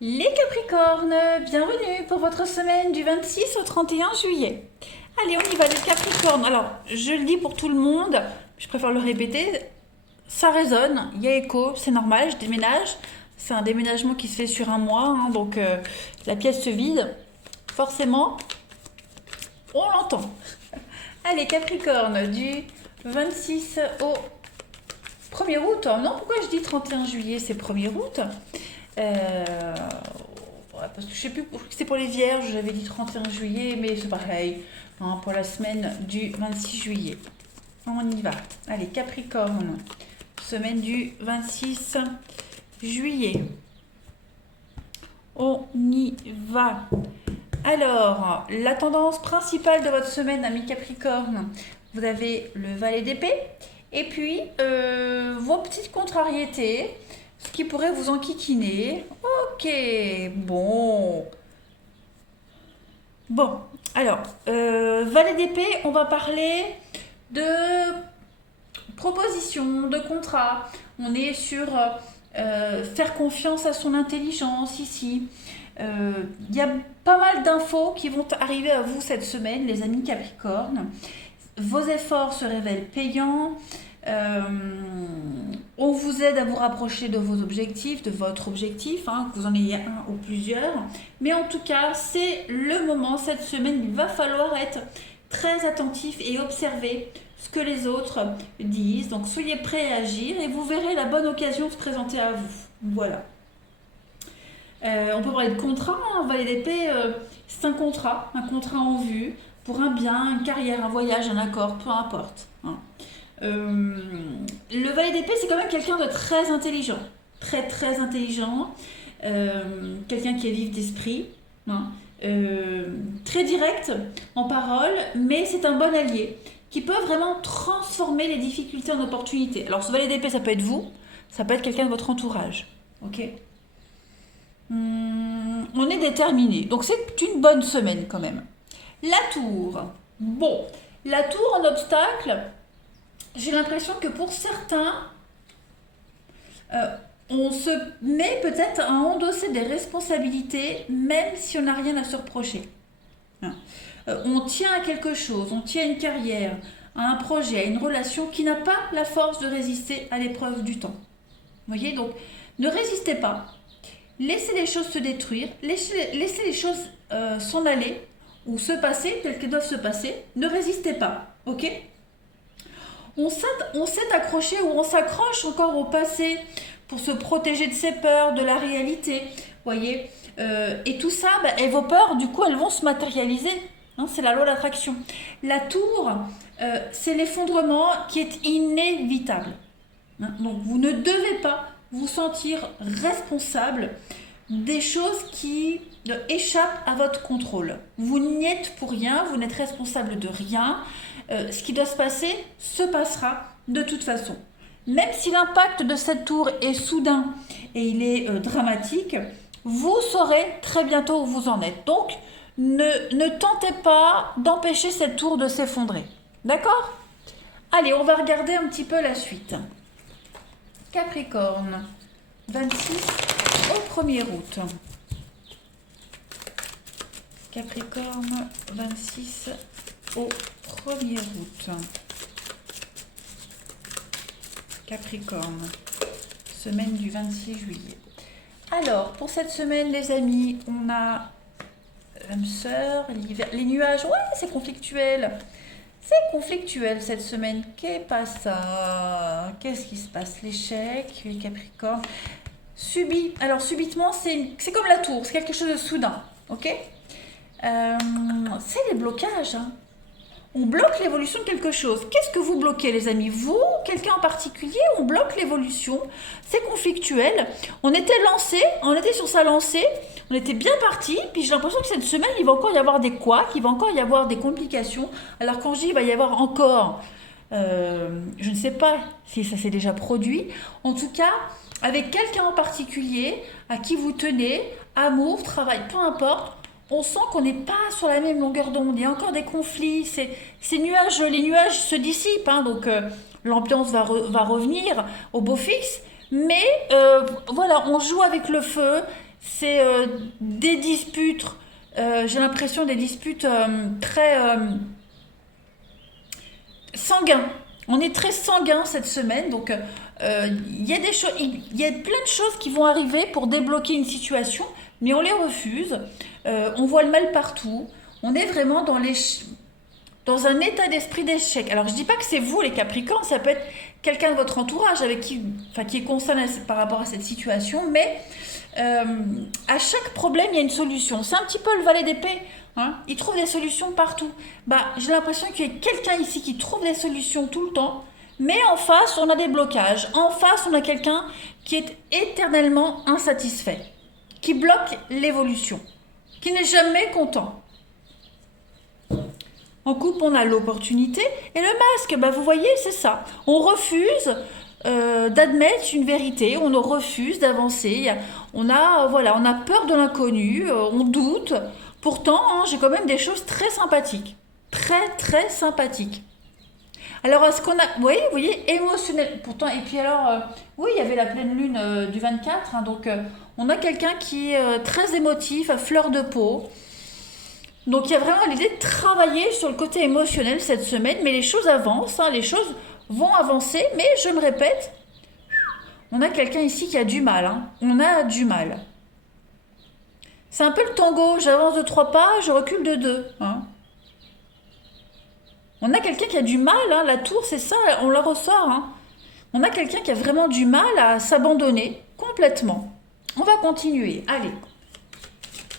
Les Capricornes, bienvenue pour votre semaine du 26 au 31 juillet. Allez, on y va, les Capricornes. Alors, je le dis pour tout le monde, je préfère le répéter, ça résonne, il y a écho, c'est normal, je déménage. C'est un déménagement qui se fait sur un mois, hein, donc la pièce se vide. Forcément, on l'entend. Allez, Capricorne, du 26 au 1er août. Oh non, pourquoi je dis 31 juillet, c'est 1er août. Ouais, parce que je sais plus, c'est pour les vierges, j'avais dit 31 juillet, mais c'est pareil, hein, pour la semaine du 26 juillet. On y va. Allez, Capricorne, semaine du 26 juillet. On y va. Alors, la tendance principale de votre semaine, ami Capricorne, vous avez le valet d'épée, et puis vos petites contrariétés, ce qui pourrait vous enquiquiner. Ok, bon. Bon, alors, valet d'épée, on va parler de propositions, de contrats. On est sur faire confiance à son intelligence ici. Il y a pas mal d'infos qui vont arriver à vous cette semaine, les amis Capricorne. Vos efforts se révèlent payants. Euh, on vous aide à vous rapprocher de vos objectifs, de votre objectif, hein, que vous en ayez un ou plusieurs. Mais en tout cas, c'est le moment, cette semaine, il va falloir être très attentif et observer ce que les autres disent. Donc soyez prêts à agir et vous verrez la bonne occasion se présenter à vous. Voilà. On peut parler de contrat, hein, valet d'épée, c'est un contrat en vue pour un bien, une carrière, un voyage, un accord, peu importe, hein. Le valet d'épée, c'est quand même quelqu'un de très intelligent, très intelligent, quelqu'un qui est vif d'esprit, hein, très direct en parole, mais c'est un bon allié qui peut vraiment transformer les difficultés en opportunités. Alors ce valet d'épée, ça peut être vous, ça peut être quelqu'un de votre entourage, ok. On est déterminé. Donc c'est une bonne semaine quand même. La tour. Bon, la tour en obstacle, j'ai l'impression que pour certains, on se met peut-être à endosser des responsabilités même si on n'a rien à se reprocher. Hein. On tient à quelque chose, on tient à une carrière, à un projet, à une relation qui n'a pas la force de résister à l'épreuve du temps. Vous voyez, donc ne résistez pas. Laissez les choses se détruire, laissez les choses s'en aller ou se passer telles qu'elles doivent se passer. Ne résistez pas, ok. On s'est accroché ou on s'accroche encore au passé pour se protéger de ses peurs, de la réalité, voyez. Et tout ça, bah, et vos peurs, du coup, elles vont se matérialiser. Hein, c'est la loi de l'attraction. La tour, c'est l'effondrement qui est inévitable. Hein, donc vous ne devez pas vous sentir responsable des choses qui échappent à votre contrôle. Vous n'y êtes pour rien, vous n'êtes responsable de rien. Ce qui doit se passera de toute façon. Même si l'impact de cette tour est soudain et il est dramatique, vous saurez très bientôt où vous en êtes. Donc, ne tentez pas d'empêcher cette tour de s'effondrer. D'accord? Allez, on va regarder un petit peu la suite. Capricorne, 26 au 1er août. Capricorne, 26 au 1er août. Capricorne, semaine du 26 juillet. Alors, pour cette semaine, les amis, on a l'âme sœur, les nuages. Ouais, c'est conflictuel. C'est conflictuel cette semaine. Qu'est pas ça? Qu'est-ce qui se passe? L'échec, les Capricornes. Subi. Alors, subitement, c'est comme la tour. C'est quelque chose de soudain. Ok? C'est les blocages. Hein. On bloque l'évolution de quelque chose. Qu'est-ce que vous bloquez, les amis? Vous, quelqu'un en particulier, on bloque l'évolution. C'est conflictuel. On était lancé, on était sur sa lancée, on était bien parti. Puis j'ai l'impression que cette semaine, il va encore y avoir des couacs, il va encore y avoir des complications. Alors quand je dis il va y avoir encore, je ne sais pas si ça s'est déjà produit. En tout cas, avec quelqu'un en particulier à qui vous tenez, amour, travail, peu importe. On sent qu'on n'est pas sur la même longueur d'onde. Il y a encore des conflits. Les nuages se dissipent, hein, donc l'ambiance va revenir au beau fixe. Mais voilà, on joue avec le feu C'est des disputes, j'ai l'impression des disputes très sanguins. On est très sanguin cette semaine, donc il y a des choses, il y a plein de choses qui vont arriver pour débloquer une situation, mais on les refuse. On voit le mal partout. On est vraiment dans un état d'esprit d'échec. Alors je dis pas que c'est vous les Capricornes, ça peut être quelqu'un de votre entourage avec qui est concerné par rapport à cette situation, mais à chaque problème il y a une solution. C'est un petit peu le valet d'épée. Hein, il trouve des solutions partout. Bah, j'ai l'impression qu'il y a quelqu'un ici qui trouve des solutions tout le temps, mais en face, on a des blocages. En face, on a quelqu'un qui est éternellement insatisfait, qui bloque l'évolution, qui n'est jamais content. En couple, on a l'opportunité et le masque. Bah, vous voyez, c'est ça. On refuse d'admettre une vérité, on refuse d'avancer. On a peur de l'inconnu, on doute. Pourtant, hein, j'ai quand même des choses très sympathiques. Très, très sympathiques. Alors, est-ce qu'on a... Oui, vous voyez, émotionnel. Pourtant, et puis alors, oui, il y avait la pleine lune du 24. Hein, donc, on a quelqu'un qui est très émotif, à fleur de peau. Donc, il y a vraiment l'idée de travailler sur le côté émotionnel cette semaine. Mais les choses avancent, hein, les choses vont avancer. Mais je me répète, on a quelqu'un ici qui a du mal. Hein. On a du mal. C'est un peu le tango, j'avance de 3 pas, je recule de 2. Hein. On a quelqu'un qui a du mal, hein, la tour c'est ça, on la ressort. Hein. On a quelqu'un qui a vraiment du mal à s'abandonner complètement. On va continuer, allez.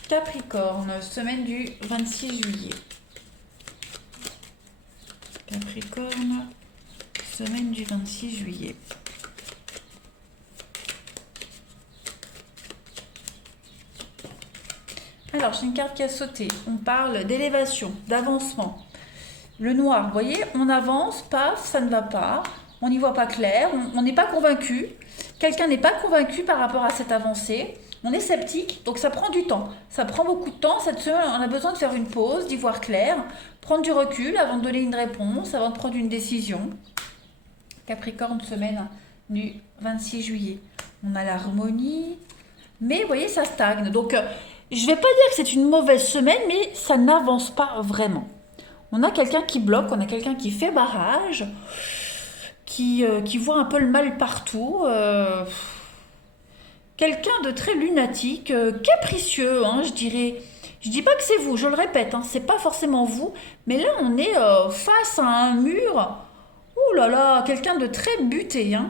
Capricorne, semaine du 26 juillet. Capricorne, semaine du 26 juillet. Alors, j'ai une carte qui a sauté. On parle d'élévation, d'avancement. Le noir, vous voyez, on avance, paf, ça ne va pas. On n'y voit pas clair, on n'est pas convaincu. Quelqu'un n'est pas convaincu par rapport à cette avancée. On est sceptique, donc ça prend du temps. Ça prend beaucoup de temps. Cette semaine, on a besoin de faire une pause, d'y voir clair, prendre du recul avant de donner une réponse, avant de prendre une décision. Capricorne, semaine du 26 juillet. On a l'harmonie, mais vous voyez, ça stagne. Donc, je ne vais pas dire que c'est une mauvaise semaine, mais ça n'avance pas vraiment. On a quelqu'un qui bloque, on a quelqu'un qui fait barrage, qui voit un peu le mal partout. Quelqu'un de très lunatique, capricieux, hein, je dirais. Je dis pas que c'est vous, je le répète, hein, c'est pas forcément vous, mais là on est face à un mur. Ouh là là, quelqu'un de très buté. Hein.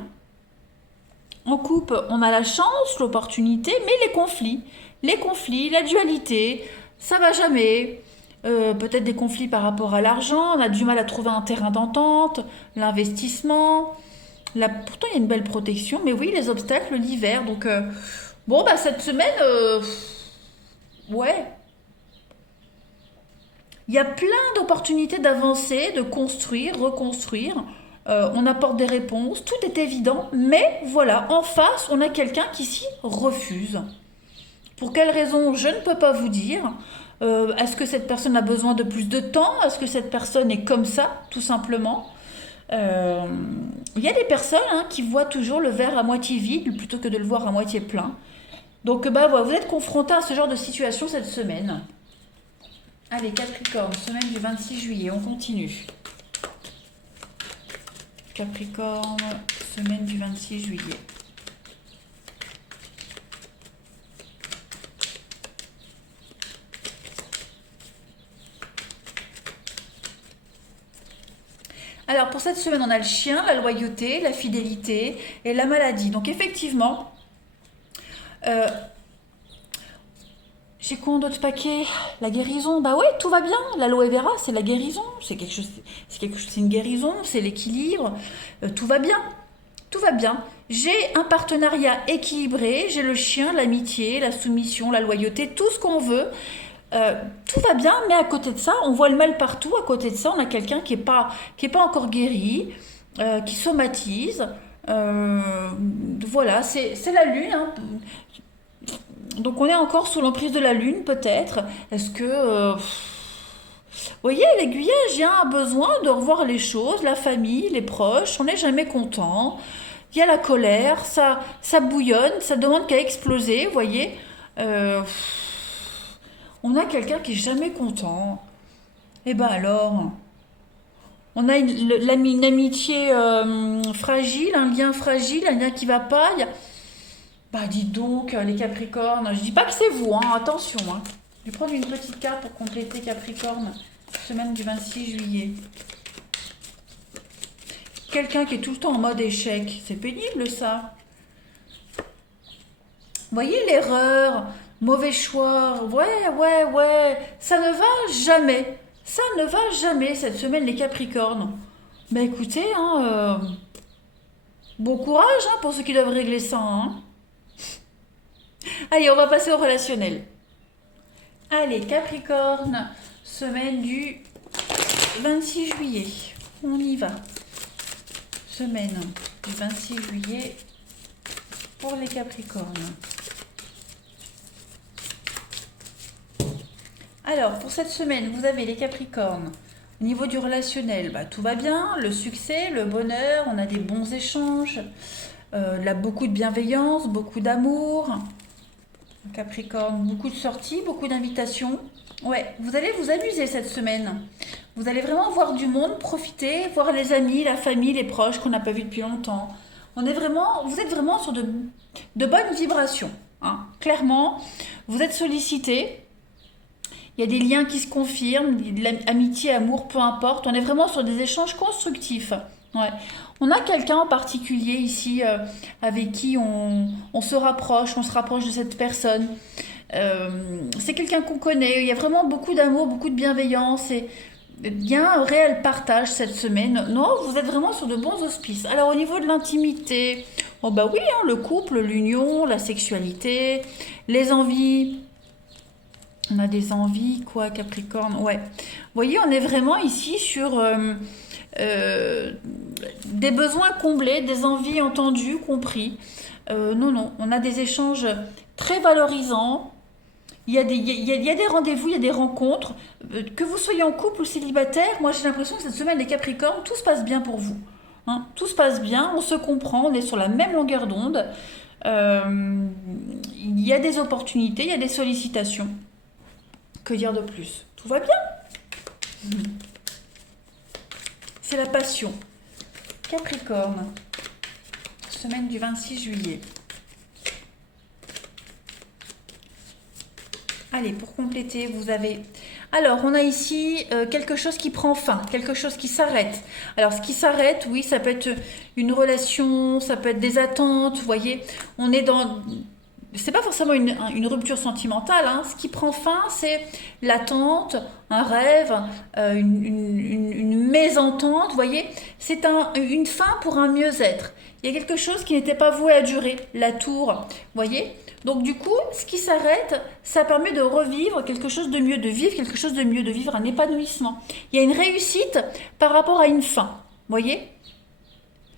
En couple, on a la chance, l'opportunité, mais les conflits, la dualité, ça va jamais. Peut-être des conflits par rapport à l'argent, on a du mal à trouver un terrain d'entente, l'investissement. Pourtant, il y a une belle protection, mais oui, les obstacles, l'hiver. Donc, bon, bah, cette semaine, ouais, il y a plein d'opportunités d'avancer, de construire, reconstruire. On apporte des réponses, tout est évident, mais voilà, en face, on a quelqu'un qui s'y refuse. Pour quelle raison, je ne peux pas vous dire. Est-ce que cette personne a besoin de plus de temps? Est-ce que cette personne est comme ça, tout simplement? Il y a des personnes hein, qui voient toujours le verre à moitié vide plutôt que de le voir à moitié plein. Donc bah, voilà, vous êtes confrontés à ce genre de situation cette semaine. Allez, Capricorne, semaine du 26 juillet, on continue. Capricorne, semaine du 26 juillet. Alors pour cette semaine, on a le chien, la loyauté, la fidélité et la maladie. Donc effectivement, j'ai quoi en d'autres paquets? La guérison, bah ouais, tout va bien. L'aloe vera, c'est la guérison, c'est une guérison, c'est l'équilibre, tout va bien. Tout va bien. J'ai un partenariat équilibré, j'ai le chien, l'amitié, la soumission, la loyauté, tout ce qu'on veut. Tout va bien, mais à côté de ça, on voit le mal partout. À côté de ça, on a quelqu'un qui est pas encore guéri, qui somatise. Voilà, c'est la lune. Hein. Donc on est encore sous l'emprise de la lune, peut-être. Est-ce que... vous voyez, l'aiguillage, il y a un besoin de revoir les choses, la famille, les proches, on n'est jamais content. Il y a la colère, ça bouillonne, ça demande qu'à exploser, vous voyez. Euh, on a quelqu'un qui est jamais content. Et ben alors, on a une amitié fragile, un lien fragile, un lien qui va pas. Bah dites donc, les Capricornes, je dis pas que c'est vous, hein, attention. Hein. Je vais prendre une petite carte pour compléter Capricorne, semaine du 26 juillet. Quelqu'un qui est tout le temps en mode échec, c'est pénible ça. Vous voyez l'erreur, mauvais choix, ouais, ça ne va jamais. Ça ne va jamais cette semaine les Capricornes. Mais écoutez, hein, bon courage hein, pour ceux qui doivent régler ça. Hein. Allez, on va passer au relationnel. Allez, Capricorne, semaine du 26 juillet. On y va. Semaine du 26 juillet pour les Capricornes. Alors, pour cette semaine, vous avez les Capricornes. Au niveau du relationnel, bah, tout va bien. Le succès, le bonheur, on a des bons échanges. Là, beaucoup de bienveillance, beaucoup d'amour. Capricorne, beaucoup de sorties, beaucoup d'invitations. Ouais, vous allez vous amuser cette semaine. Vous allez vraiment voir du monde, profiter, voir les amis, la famille, les proches qu'on n'a pas vus depuis longtemps. Vous êtes vraiment sur de bonnes vibrations. Hein. Clairement, vous êtes sollicité. Il y a des liens qui se confirment, de l'amitié, amour, peu importe. On est vraiment sur des échanges constructifs. Ouais. On a quelqu'un en particulier ici avec qui on se rapproche de cette personne. C'est quelqu'un qu'on connaît. Il y a vraiment beaucoup d'amour, beaucoup de bienveillance et il y a un réel partage cette semaine. Non, vous êtes vraiment sur de bons auspices. Alors au niveau de l'intimité, oh bah oui, hein, le couple, l'union, la sexualité, les envies. On a des envies, quoi, Capricorne. Ouais. Vous voyez, on est vraiment ici sur des besoins comblés, des envies entendues, compris. Non, on a des échanges très valorisants. Il y a des rendez-vous, il y a des rencontres. Que vous soyez en couple ou célibataire, moi j'ai l'impression que cette semaine, les Capricornes, tout se passe bien pour vous. Hein, tout se passe bien, on se comprend, on est sur la même longueur d'onde. Il y a des opportunités, il y a des sollicitations. Que dire de plus? Tout va bien. C'est la passion. Capricorne, semaine du 26 juillet. Allez, pour compléter, vous avez... Alors, on a ici quelque chose qui prend fin, quelque chose qui s'arrête. Alors, ce qui s'arrête, oui, ça peut être une relation, ça peut être des attentes, vous voyez. On est dans... C'est pas forcément une rupture sentimentale. Hein. Ce qui prend fin, c'est l'attente, un rêve, une mésentente. Vous voyez, c'est une fin pour un mieux-être. Il y a quelque chose qui n'était pas voué à durer, la tour. Vous voyez. Donc du coup, ce qui s'arrête, ça permet de revivre quelque chose de mieux, de vivre quelque chose de mieux, de vivre un épanouissement. Il y a une réussite par rapport à une fin. Vous voyez.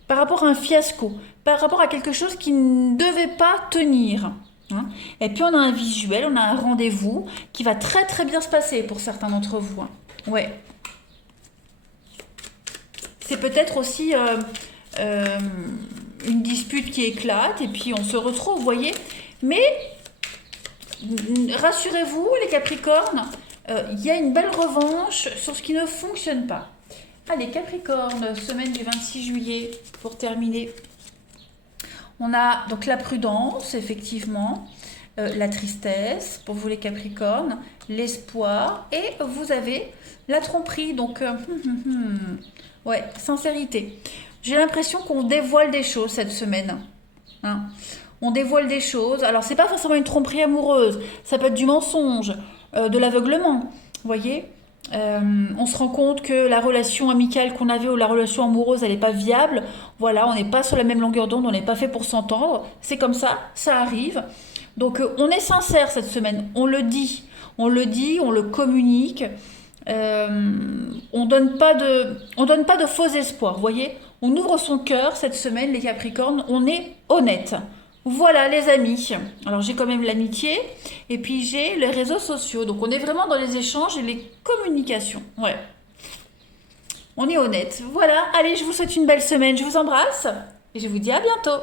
Par rapport à un fiasco, par rapport à quelque chose qui ne devait pas tenir. Hein. Et puis on a un visuel, on a un rendez-vous qui va très très bien se passer pour certains d'entre vous. Hein. Ouais. C'est peut-être aussi une dispute qui éclate et puis on se retrouve, vous voyez. Mais rassurez-vous les Capricornes, il y a une belle revanche sur ce qui ne fonctionne pas. Allez, Capricorne, semaine du 26 juillet, pour terminer. On a donc la prudence, effectivement, la tristesse, pour vous les Capricornes, l'espoir, et vous avez la tromperie, donc, ouais, sincérité. J'ai l'impression qu'on dévoile des choses cette semaine. Hein. On dévoile des choses. Alors, c'est pas forcément une tromperie amoureuse, ça peut être du mensonge, de l'aveuglement, vous voyez. On se rend compte que la relation amicale qu'on avait ou la relation amoureuse, elle n'est pas viable. Voilà, on n'est pas sur la même longueur d'onde, on n'est pas fait pour s'entendre. C'est comme ça arrive. Donc on est sincère cette semaine, on le dit, on le communique. On donne pas de faux espoirs, vous voyez. On ouvre son cœur cette semaine, les Capricornes, on est honnête. Voilà les amis, alors j'ai quand même l'amitié et puis j'ai les réseaux sociaux, donc on est vraiment dans les échanges et les communications, ouais. On est honnête, voilà, allez je vous souhaite une belle semaine, je vous embrasse et je vous dis à bientôt.